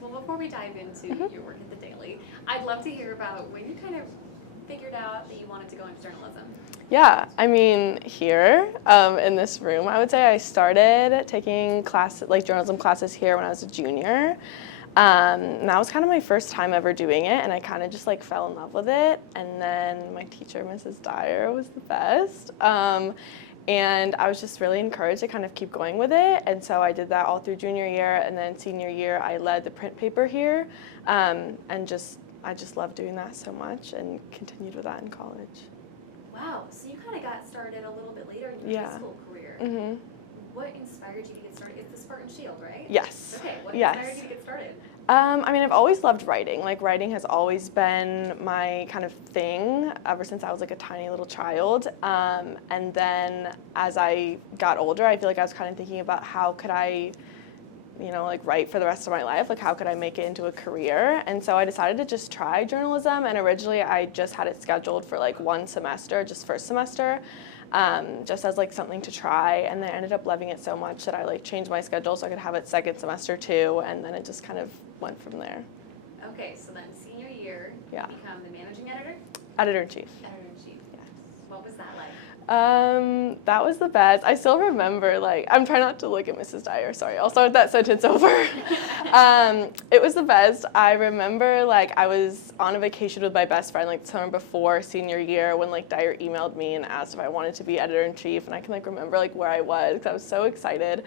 Well, before we dive into your work at the Daily, I'd love to hear about when you kind of figured out that you wanted to go into journalism. Yeah, I mean, here in this room, I would say I started taking journalism classes here when I was a junior. And that was kind of my first time ever doing it, and I kind of just like fell in love with it. And then my teacher, Mrs. Dyer, was the best. And I was just really encouraged to kind of keep going with it. And so I did that all through junior year, and then senior year, I led the print paper here. I just loved doing that so much and continued with that in college. Wow, so you kind of got started a little bit later in your high school career. Mm-hmm. What inspired you to get started? It's the Spartan Shield, right? Yes. Okay, what inspired you to get started? I mean, I've always loved writing. Like, writing has always been my kind of thing ever since I was like a tiny little child. And then as I got older, I feel like I was kind of thinking about how could I, like write for the rest of my life? Like, how could I make it into a career? And so I decided to just try journalism. And originally, I just had it scheduled for like one semester, just first semester. Just as like something to try, and then I ended up loving it so much that I like changed my schedule so I could have it second semester too, and then it just kind of went from there. Okay, so then senior year, you become the managing editor? Editor-in-chief. Editor-in-chief. Yes. What was that like? That was the best. I still remember, like, I'm trying not to look at Mrs. Dyer, sorry, I'll start that sentence over. It was the best. I remember, like, I was on a vacation with my best friend, like, the summer before senior year when, like, Dyer emailed me and asked if I wanted to be editor-in-chief, and I can, like, remember, like, where I was, because I was so excited.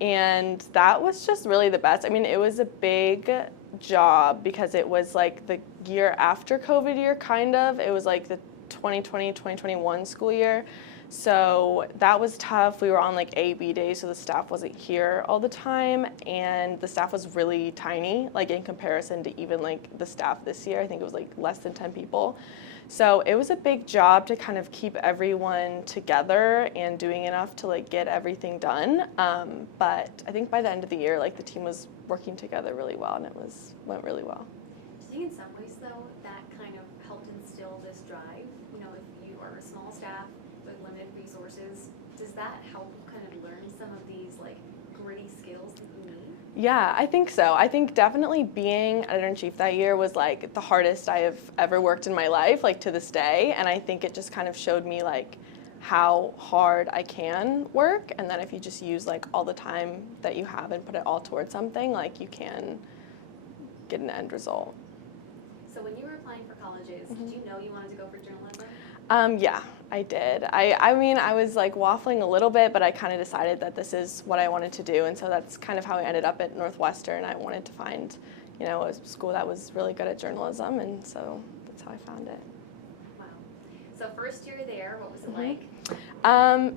And that was just really the best. I mean, it was a big job because it was, like, the year after COVID year, kind of. It was, like, the 2020-2021 school year. So that was tough. We were on like A/B days, so the staff wasn't here all the time, and the staff was really tiny, like in comparison to even like the staff this year. I think it was like less than 10 people. So it was a big job to kind of keep everyone together and doing enough to like get everything done. But I think by the end of the year, like the team was working together really well, and went really well. Do you think in some ways though that kind of helped instill this drive? If you are a small staff with limited resources, does that help kind of learn some of these like gritty skills that you need? Yeah, I think so. I think definitely being editor-in-chief that year was like the hardest I have ever worked in my life, like to this day. And I think it just kind of showed me like how hard I can work, and that if you just use like all the time that you have and put it all towards something, like you can get an end result. So when you were applying for colleges, did you know you wanted to go for journalism? Yeah, I did. I mean, I was like waffling a little bit, but I kind of decided that this is what I wanted to do, and so that's kind of how I ended up at Northwestern. I wanted to find, a school that was really good at journalism, and so that's how I found it. Wow. So first year there, what was it like?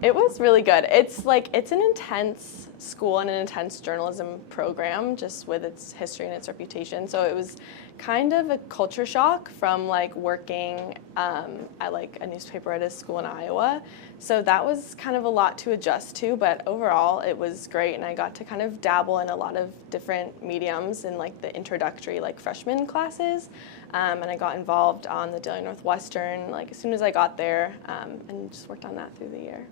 It was really good. It's an intense school and an intense journalism program, just with its history and its reputation. So it was kind of a culture shock from like working at like a newspaper at a school in Iowa. So that was kind of a lot to adjust to, but overall it was great, and I got to kind of dabble in a lot of different mediums in like the introductory like freshman classes, and I got involved on the Daily Northwestern like as soon as I got there, and just worked on that through the year.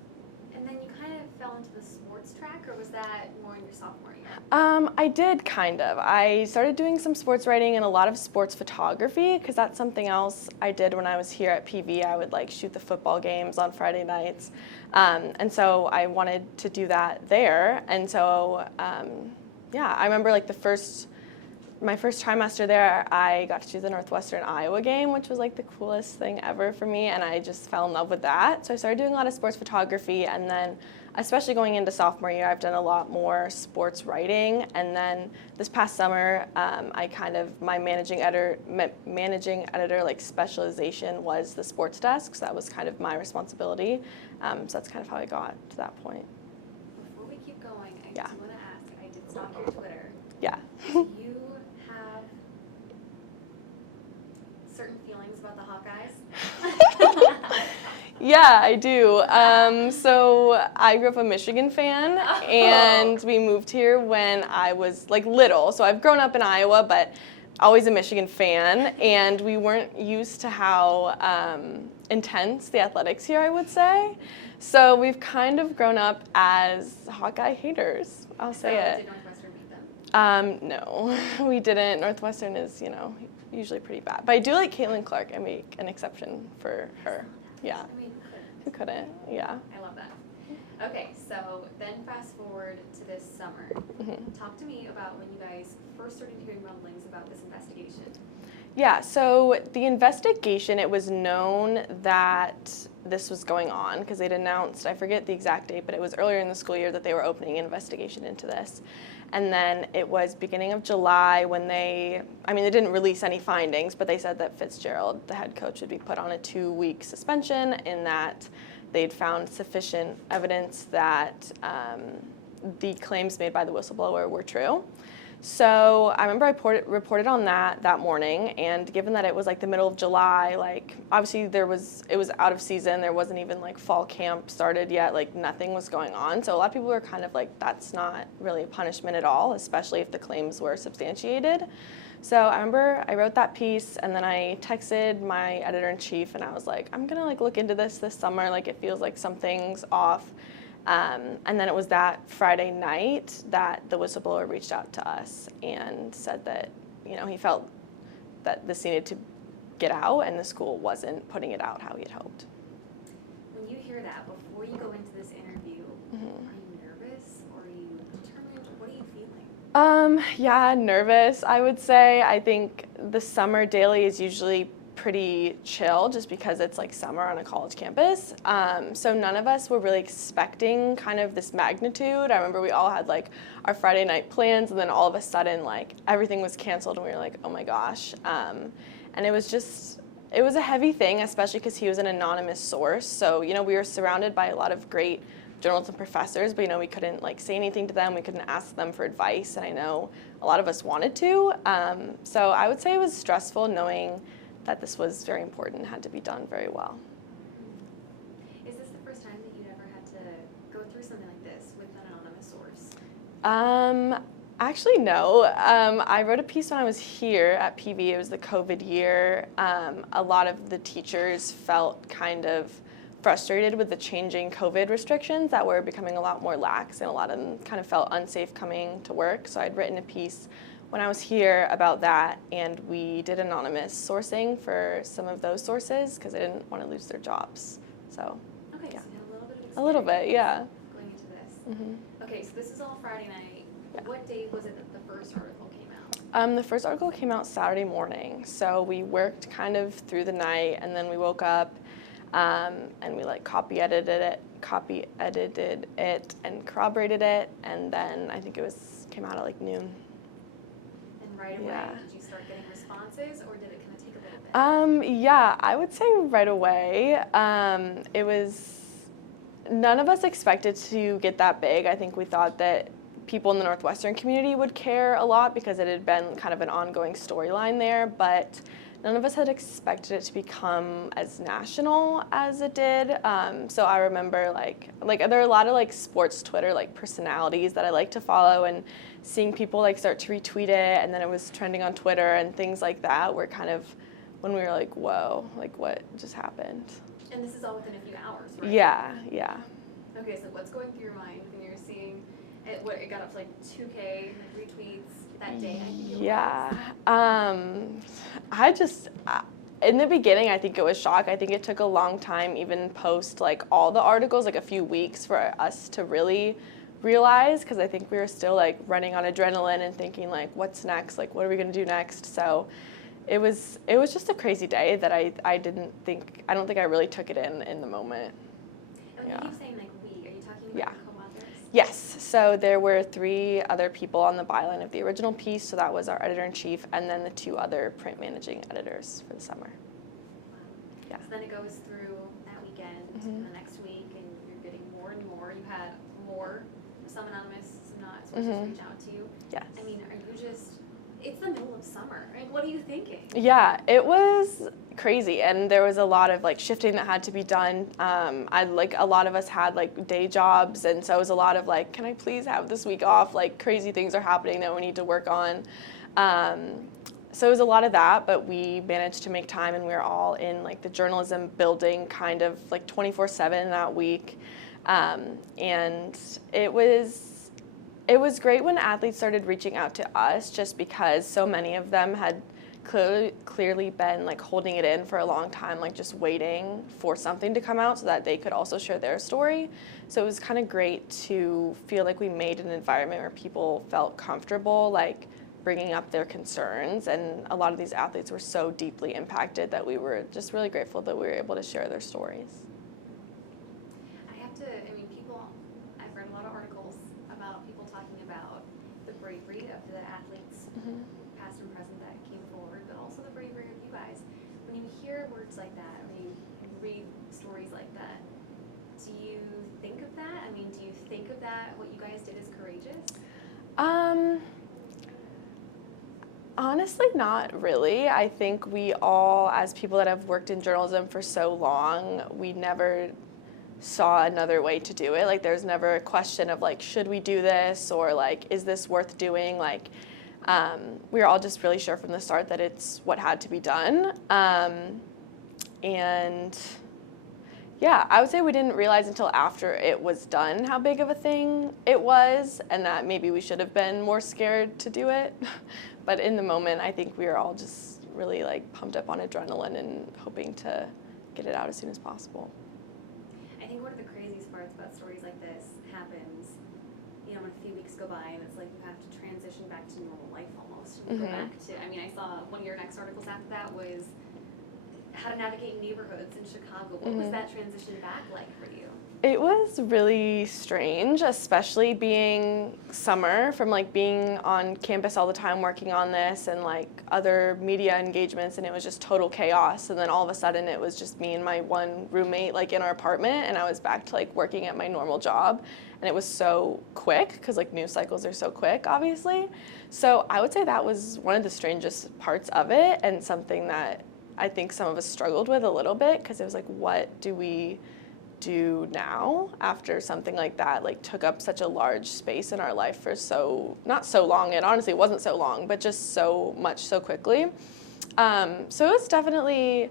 And then you kind of fell into the sports track, or was that more in your sophomore year? I did kind of. I started doing some sports writing and a lot of sports photography, because that's something else I did when I was here at PV. I would like shoot the football games on Friday nights, and so I wanted to do that there. And so I remember like my first trimester there, I got to do the Northwestern Iowa game, which was like the coolest thing ever for me, and I just fell in love with that. So I started doing a lot of sports photography, and then especially going into sophomore year, I've done a lot more sports writing. And then this past summer, my managing editor like specialization was the sports desk, so that was kind of my responsibility. So that's kind of how I got to that point. Before we keep going, I just want to ask, I did stalk your Twitter. Yeah. Do you have certain feelings about the Hawkeyes? Yeah, I do. So I grew up a Michigan fan, and we moved here when I was like little. So I've grown up in Iowa, but always a Michigan fan, and we weren't used to how intense the athletics here, I would say. So we've kind of grown up as Hawkeye haters. I'll say it. Did Northwestern beat them? No, we didn't. Northwestern is, usually pretty bad. But I do like Caitlin Clark. I make an exception for her. Yeah. I mean, Who couldn't? Yeah. I love that. Okay, so then fast forward to this summer. Talk to me about when you guys first started hearing rumblings about this investigation. Yeah, so the investigation, it was known that this was going on because they'd announced, I forget the exact date, but it was earlier in the school year that they were opening an investigation into this. And then it was beginning of July when they didn't release any findings, but they said that Fitzgerald, the head coach, would be put on a 2-week suspension in that they'd found sufficient evidence that the claims made by the whistleblower were true. So I remember I reported on that morning, and given that it was like the middle of July, like obviously it was out of season, there wasn't even like fall camp started yet, like nothing was going on. So a lot of people were kind of like, that's not really a punishment at all, especially if the claims were substantiated. So I remember I wrote that piece, and then I texted my editor-in-chief, and I was like, I'm gonna like look into this summer, like it feels like something's off. And then it was that Friday night that the whistleblower reached out to us and said that, he felt that this needed to get out and the school wasn't putting it out how he had hoped. When you hear that, before you go into this interview, are you nervous or are you determined? What are you feeling? Yeah, nervous, I would say. I think the summer daily is usually pretty chill just because it's like summer on a college campus. So none of us were really expecting kind of this magnitude. I remember we all had like our Friday night plans, and then all of a sudden like everything was canceled and we were like, oh my gosh. And it was a heavy thing, especially because he was an anonymous source. So, we were surrounded by a lot of great journalists and professors, but we couldn't like say anything to them. We couldn't ask them for advice. And I know a lot of us wanted to. So I would say it was stressful knowing that this was very important and had to be done very well. Is this the first time that you'd ever had to go through something like this with an anonymous source? Actually, no. I wrote a piece when I was here at PV. It was the COVID year. A lot of the teachers felt kind of frustrated with the changing COVID restrictions that were becoming a lot more lax, and a lot of them kind of felt unsafe coming to work. So I'd written a piece when I was here about that, and we did anonymous sourcing for some of those sources because I didn't want to lose their jobs. So, okay, yeah. So you had a little bit of experience. A little bit, yeah. Going into this. Okay, so this is all Friday night. Yeah. What day was it that the first article came out? The first article came out Saturday morning, so we worked kind of through the night, and then we woke up and we like copy edited it, and corroborated it, and then I think came out at like noon. Right away, Yeah. Did you start getting responses, or did it kind of take a little bit? Yeah, I would say right away. None of us expected to get that big. I think we thought that people in the Northwestern community would care a lot because it had been kind of an ongoing storyline there, but none of us had expected it to become as national as it did. So I remember like there are a lot of like sports Twitter like personalities that I like to follow, and seeing people like start to retweet it, and then it was trending on Twitter and things like that were kind of when we were like, whoa, like what just happened? And this is all within a few hours, right? Yeah. Okay, so what's going through your mind when you're seeing it? What it got up to like 2K retweets that day? I think it Yeah. was. In the beginning, I think it was shock. I think it took a long time, even post like all the articles, like a few weeks for us to really realize, because I think we were still like running on adrenaline and thinking like, what's next? Like, what are we gonna do next? So it was just a crazy day that I don't think I really took it in the moment. And when you keep saying like we, are you talking about Yeah. the co-authors? Yes, so there were 3 other people on the byline of the original piece, so that was our editor-in-chief, and then the 2 other print managing editors for the summer. Wow. Yeah. So then it goes through that weekend and the next week, and you're getting more and more. You had more, some anonymous, some not, sources reach out to you. Yes. I mean, are you just, it's the middle of summer. I mean, what are you thinking? Yeah, it was crazy, and there was a lot of like shifting that had to be done. A lot of us had like day jobs, and so it was a lot of like, can I please have this week off? Like crazy things are happening that we need to work on. So it was a lot of that, but we managed to make time, and we were all in like the journalism building kind of like 24/7 that week. And it was It was great when athletes started reaching out to us, just because so many of them had clearly been like holding it in for a long time, like just waiting for something to come out so that they could also share their story. So it was kind of great to feel like we made an environment where people felt comfortable like bringing up their concerns, and a lot of these athletes were so deeply impacted that we were just really grateful that we were able to share their stories. I've read a lot of articles about people talking about the bravery of the athletes, past and present, that came forward, but also the bravery of you guys. When you hear words like that, when you read stories like that, do you think of that? I mean, do you think of that, what you guys did, as courageous? Honestly, not really. I think we all, as people that have worked in journalism for so long, we never saw another way to do it. Like, there's never a question of like, should we do this, or like, is this worth doing? Like, we were all just really sure from the start that it's what had to be done. And yeah, I would say we didn't realize until after it was done how big of a thing it was, and that maybe we should have been more scared to do it. But in the moment, I think we were all just really like pumped up on adrenaline and hoping to get it out as soon as possible. I think one of the craziest parts about stories like this happens, when a few weeks go by and it's like you have to transition back to normal life almost. And go back to, I saw one of your next articles after that was how to navigate neighborhoods in Chicago. What was that transition back like for you? It was really strange, especially being summer, from like being on campus all the time working on this and like other media engagements, and it was just total chaos. And then all of a sudden it was just me and my one roommate like in our apartment, and I was back to like working at my normal job. And it was so quick because like news cycles are so quick, obviously. So I would say that was one of the strangest parts of it, and something that I think some of us struggled with a little bit, because it was like, what do we do now after something like that like took up such a large space in our life for not so long, it honestly wasn't so long, but just so much so quickly. So it was definitely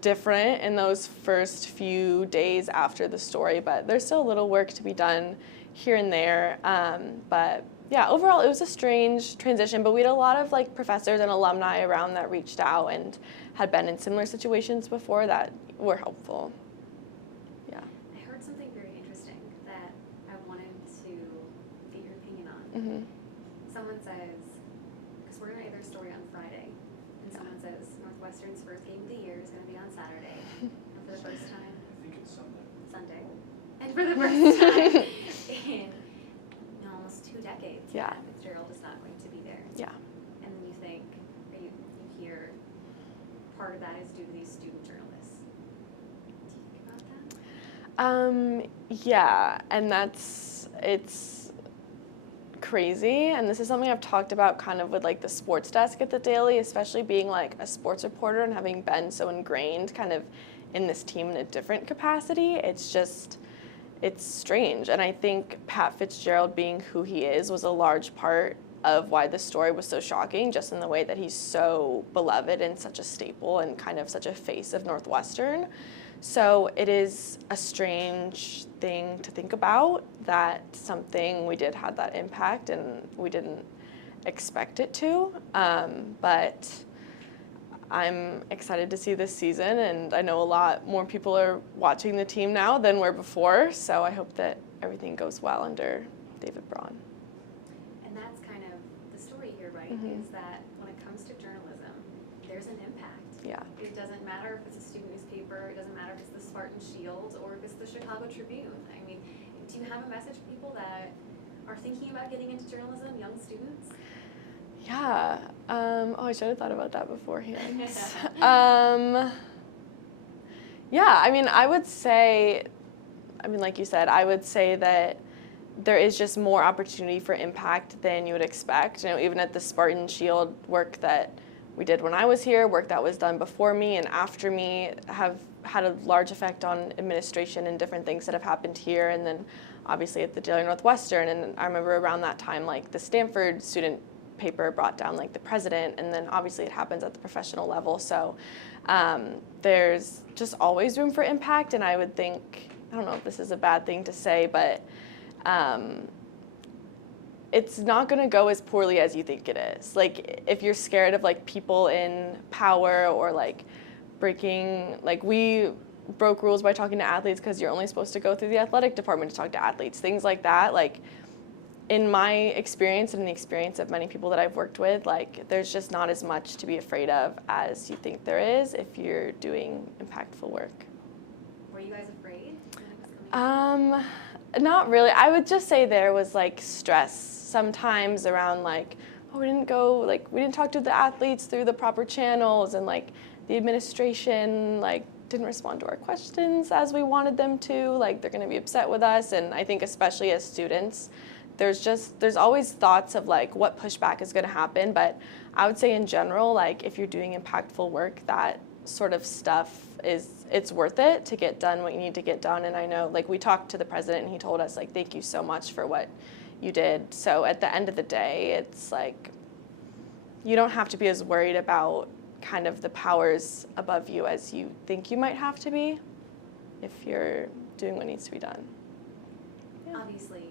different in those first few days after the story, but there's still a little work to be done here and there. But yeah, overall it was a strange transition, but we had a lot of like professors and alumni around that reached out and had been in similar situations before that were helpful. I heard something very interesting that I wanted to get your opinion on. Someone says, because we're going to air their story on Friday, and someone says Northwestern's first game of the year is going to be on Saturday, and for the first time, I think it's Sunday. And for the first time in almost 2 decades, Fitzgerald is not going to be there. Yeah. And then you think, or you hear, part of that is due to these student journalists. Do you think about that? Yeah, and it's crazy, and this is something I've talked about kind of with like the sports desk at the Daily, especially being like a sports reporter and having been so ingrained kind of in this team in a different capacity. It's strange, and I think Pat Fitzgerald being who he is was a large part of why this story was so shocking, just in the way that he's so beloved and such a staple and kind of such a face of Northwestern. So it is a strange thing to think about that something we did had that impact, and we didn't expect it to. But I'm excited to see this season, and I know a lot more people are watching the team now than were before, so I hope that everything goes well under David Braun. And that's kind of the story here, right? Is that when it comes to journalism, there's an impact. Yeah. It doesn't matter if it's a student newspaper, it doesn't matter if it's the Spartan Shield, or if it's the Chicago Tribune. I mean, do you have a message for people that are thinking about getting into journalism, young students? Yeah. I should have thought about that beforehand. Yeah, I would say, like you said, I would say that there is just more opportunity for impact than you would expect. Even at the Spartan Shield, work that we did when I was here, work that was done before me and after me have had a large effect on administration and different things that have happened here. And then obviously at the Daily Northwestern, and I remember around that time, like the Stanford student paper brought down like the president, and then obviously it happens at the professional level. So there's just always room for impact, and I would think, I don't know if this is a bad thing to say, but it's not going to go as poorly as you think it is. Like, if you're scared of like people in power or like breaking, like we broke rules by talking to athletes because you're only supposed to go through the athletic department to talk to athletes, things like that. Like, in my experience and the experience of many people that I've worked with, like, there's just not as much to be afraid of as you think there is if you're doing impactful work. Were you guys afraid when it was coming up? Not really. I would just say there was like stress sometimes around like, oh, we didn't talk to the athletes through the proper channels, and like the administration like didn't respond to our questions as we wanted them to. Like, they're going to be upset with us. And I think especially as students, there's always thoughts of like what pushback is going to happen. But I would say in general, like if you're doing impactful work, that sort of stuff it's worth it to get done what you need to get done. And I know, like, we talked to the president and he told us like, thank you so much for what you did. So at the end of the day, it's like you don't have to be as worried about kind of the powers above you as you think you might have to be if you're doing what needs to be done. Yeah. Obviously,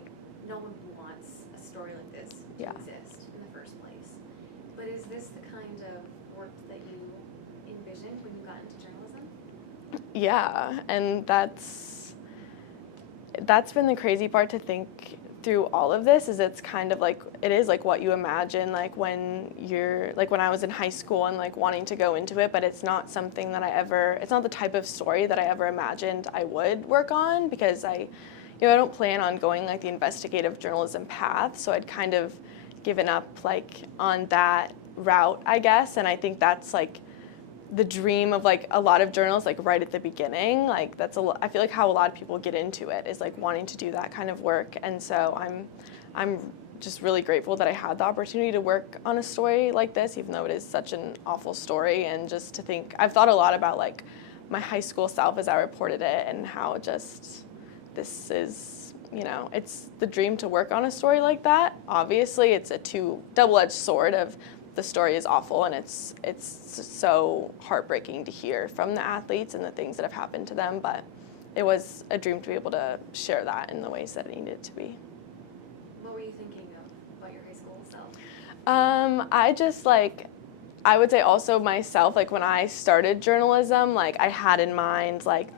no one wants a story like this to Yeah. exist in the first place. But is this the kind of work that you envisioned when you got into journalism? Yeah, and that's been the crazy part to think through all of this, is it's kind of like, it is like what you imagine, like when you're, like when I was in high school and like wanting to go into it, but it's not something that it's not the type of story that I ever imagined I would work on, because I don't plan on going like the investigative journalism path, so I'd kind of given up like on that route, I guess, and I think that's like the dream of like a lot of journalists, like right at the beginning. Like I feel like how a lot of people get into it is like wanting to do that kind of work. And so I'm just really grateful that I had the opportunity to work on a story like this, even though it is such an awful story. And just to think, I've thought a lot about like my high school self as I reported it, and how just this is, it's the dream to work on a story like that. Obviously, it's a double-edged sword of the story is awful, and it's so heartbreaking to hear from the athletes and the things that have happened to them, but it was a dream to be able to share that in the ways that it needed to be. What were you thinking of about your high school self? I would say also myself, like when I started journalism, like I had in mind like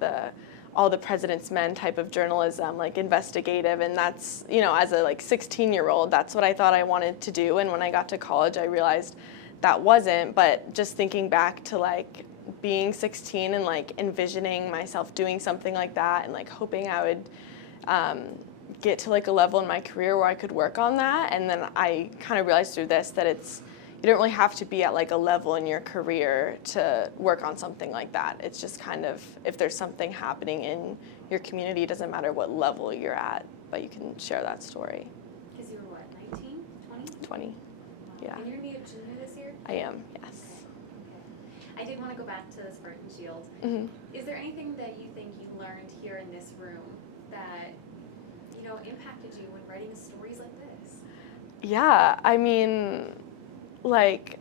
all the President's Men type of journalism, like investigative, and that's, as a like 16-year-old, that's what I thought I wanted to do. And when I got to college, I realized that wasn't. But just thinking back to like being 16 and like envisioning myself doing something like that, and like hoping I would get to like a level in my career where I could work on that. And then I kind of realized through this that you don't really have to be at like a level in your career to work on something like that. It's just kind of, if there's something happening in your community, it doesn't matter what level you're at, but you can share that story. Because you were what, 19, 20? 20, yeah. And you're going to be a junior this year? I am, yes. Okay. I did want to go back to the Spartan Shield. Mm-hmm. Is there anything that you think you learned here in this room that, impacted you when writing stories like this? Yeah, I mean, like,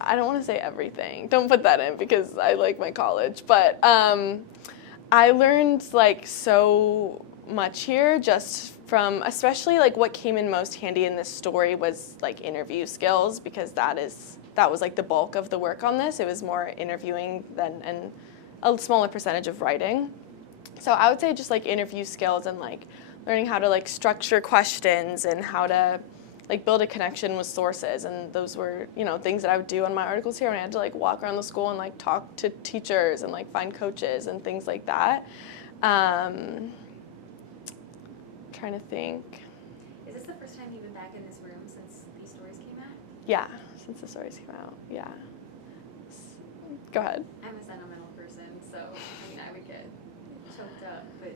I don't want to say everything. Don't put that in because I like my college. But I learned like so much here just from, especially like what came in most handy in this story was like interview skills, because that was like the bulk of the work on this. It was more interviewing and a smaller percentage of writing. So I would say just like interview skills and like learning how to like structure questions and how to like build a connection with sources. And those were, things that I would do on my articles here when I had to like walk around the school and like talk to teachers and like find coaches and things like that. Trying to think. Is this the first time you've been back in this room since these stories came out? Yeah, since the stories came out, yeah. Go ahead. I'm a sentimental person, so I would get choked up, but I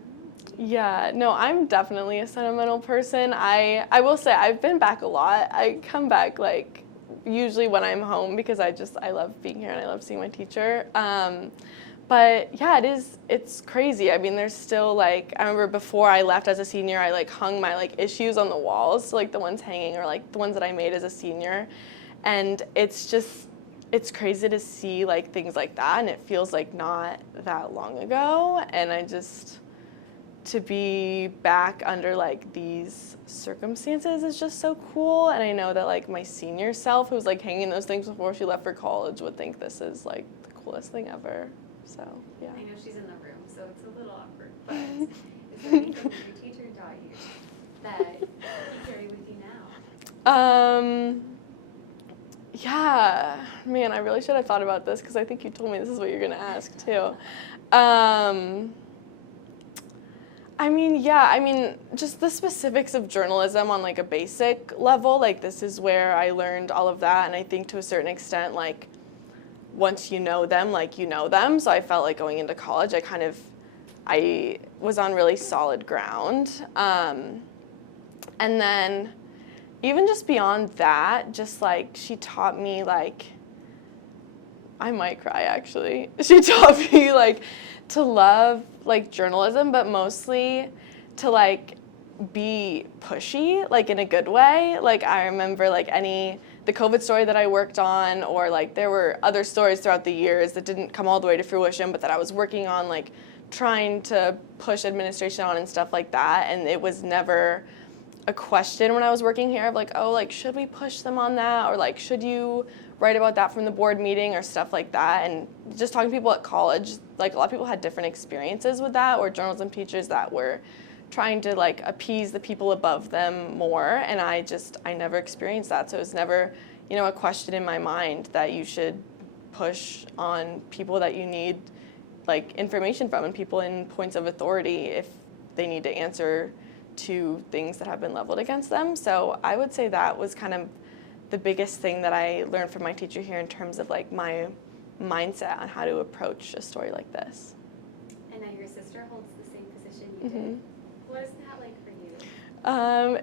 don't know. Yeah, no, I'm definitely a sentimental person. I will say I've been back a lot. I come back like usually when I'm home because I love being here and I love seeing my teacher. But yeah, it's crazy. I mean, there's still like, I remember before I left as a senior, I like hung my like issues on the walls, so, like the ones hanging or like the ones that I made as a senior. And it's crazy to see like things like that, and it feels like not that long ago. And to be back under like these circumstances is just so cool. And I know that like my senior self, who's like hanging those things before she left for college, would think this is like the coolest thing ever. So yeah. I know she's in the room, so it's a little awkward, but is there anything that your teacher taught you that you carry with you now? Yeah, man, I really should have thought about this because I think you told me this is what you're gonna ask too. Just the specifics of journalism on like a basic level, like this is where I learned all of that, and I think to a certain extent, like once you know them, like you know them. So I felt like going into college, I was on really solid ground. And then even just beyond that, just like she taught me like, I might cry actually. She taught me like to love like journalism, but mostly to like be pushy, like in a good way. Like I remember like the COVID story that I worked on, or like there were other stories throughout the years that didn't come all the way to fruition, but that I was working on, like trying to push administration on and stuff like that. And it was never a question when I was working here of like, oh, like should we push them on that, or like should you write about that from the board meeting or stuff like that. And just talking to people at college, like a lot of people had different experiences with that, or journalism teachers that were trying to like appease the people above them more, and I never experienced that. So it was never, a question in my mind that you should push on people that you need like information from, and people in points of authority if they need to answer to things that have been leveled against them. So I would say that was kind of the biggest thing that I learned from my teacher here in terms of like my mindset on how to approach a story like this. And now your sister holds the same position you did. What is that like for you?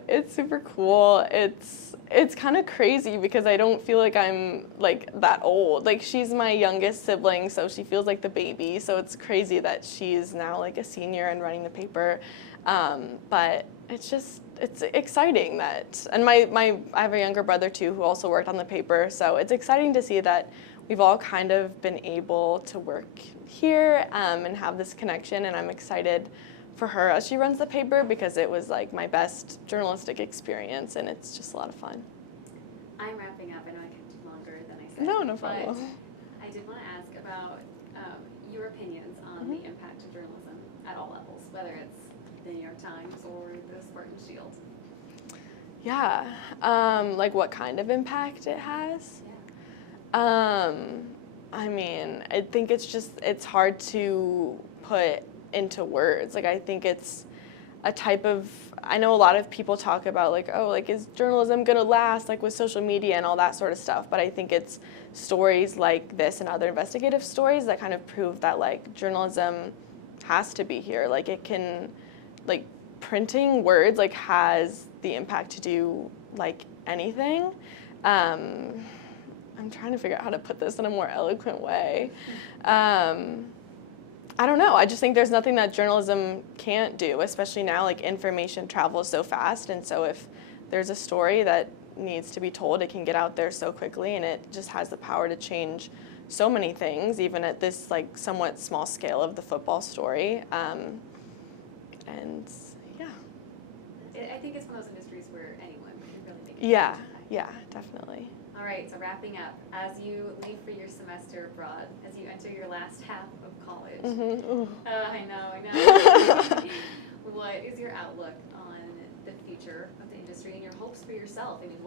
It's super cool. It's kind of crazy because I don't feel like I'm like that old. Like she's my youngest sibling, so she feels like the baby. So it's crazy that she's now like a senior and running the paper. But it's exciting that, and I have a younger brother too who also worked on the paper. So it's exciting to see that we've all kind of been able to work here and have this connection. And I'm excited for her as she runs the paper because it was like my best journalistic experience, and it's just a lot of fun. I'm wrapping up. I know I kept you longer than I said. No problem. But I did want to ask about your opinions on the impact of journalism at all levels, whether it's the New York Times or the Spartan Shield. Yeah, like what kind of impact it has? Yeah. I think it's hard to put into words. Like I think it's a type of, I know a lot of people talk about like, oh, like is journalism gonna last, like with social media and all that sort of stuff, but I think it's stories like this and other investigative stories that kind of prove that like journalism has to be here. Like it can, like printing words like has the impact to do like anything. I'm trying to figure out how to put this in a more eloquent way. I don't know. I just think there's nothing that journalism can't do, especially now, like information travels so fast. And so if there's a story that needs to be told, it can get out there so quickly, and it just has the power to change so many things, even at this like somewhat small scale of the football story. And yeah. I think it's one of those industries where anyone can really make a Yeah, huge impact. yeah, definitely. All right, so wrapping up, as you leave for your semester abroad, as you enter your last half of college, I know. What is your outlook on the future of the industry and your hopes for yourself? I mean,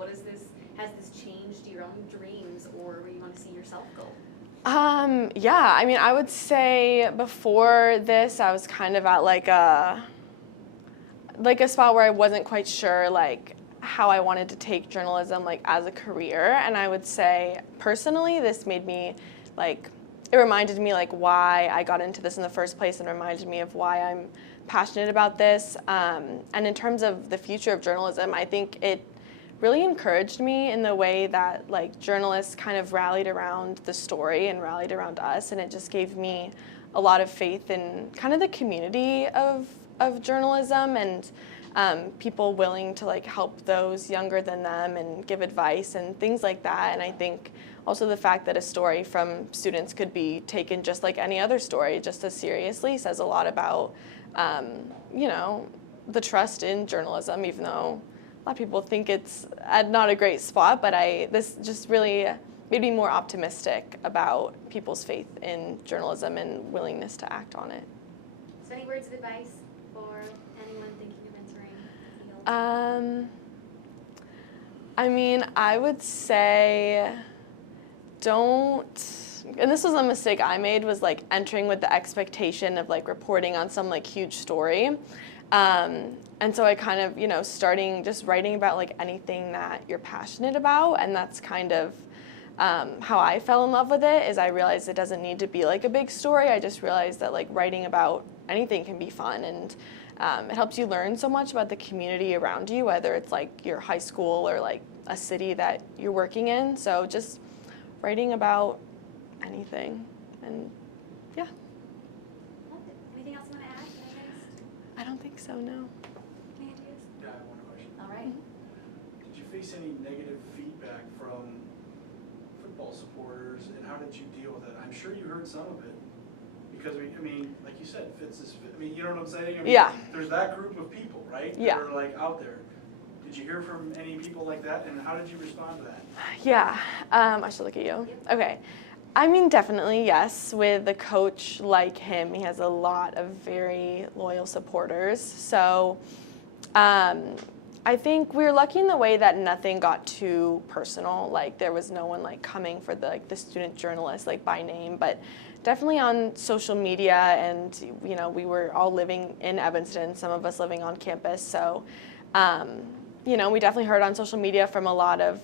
has this changed your own dreams or where you want to see yourself go? Yeah, I would say before this, I was kind of at like a spot where I wasn't quite sure like how I wanted to take journalism like as a career. And I would say personally, this made me like, it reminded me like why I got into this in the first place, and reminded me of why I'm passionate about this. And in terms of the future of journalism, I think it really encouraged me in the way that like journalists kind of rallied around the story and rallied around us, and it just gave me a lot of faith in kind of the community of journalism, and people willing to like help those younger than them and give advice and things like that. And I think also the fact that a story from students could be taken just like any other story, just as seriously, says a lot about the trust in journalism, even though a lot of people think it's at not a great spot, but this just really made me more optimistic about people's faith in journalism and willingness to act on it. So any words of advice for anyone thinking of entering the field? I would say don't, and this was a mistake I made, was like entering with the expectation of like reporting on some like huge story. And so I kind of, starting just writing about like anything that you're passionate about, and that's kind of how I fell in love with it, is I realized it doesn't need to be like a big story. I just realized that like writing about anything can be fun, and it helps you learn so much about the community around you, whether it's like your high school or like a city that you're working in. So just writing about anything, and yeah. Loved it. Anything else you want to add? Did I miss? I don't think so, no. Any ideas? Yeah, I have one question. All right. Did you face any negative feedback from football supporters, and how did you deal with it? I'm sure you heard some of it, because I mean, like you said, Fitz is, you know what I'm saying? I mean, Yeah. There's that group of people, right? Yeah. That are like out there. Did you hear from any people like that, and how did you respond to that? Yeah, I should look at you. Okay. Definitely, yes. With a coach like him, he has a lot of very loyal supporters. So I think we were lucky in the way that nothing got too personal. Like there was no one like coming for the student journalist like by name, but definitely on social media, and we were all living in Evanston, some of us living on campus. So we definitely heard on social media from a lot of,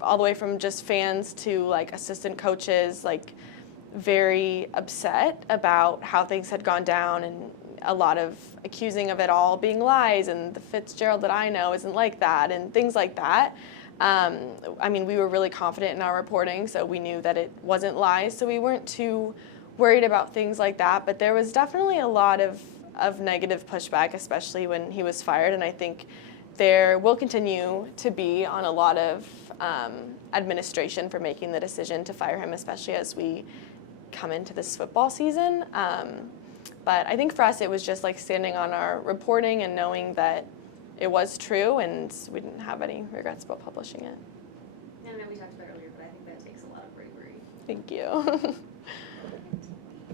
all the way from just fans to like assistant coaches, like very upset about how things had gone down, and a lot of accusing of it all being lies, and the Fitzgerald that I know isn't like that, and things like that. We were really confident in our reporting, so we knew that it wasn't lies, so we weren't too worried about things like that. But there was definitely a lot of negative pushback, especially when he was fired, and I think there will continue to be on a lot of administration for making the decision to fire him, especially as we come into this football season. But I think for us, it was just like standing on our reporting and knowing that it was true, and we didn't have any regrets about publishing it. I know we talked about it earlier, but I think that takes a lot of bravery. Thank you.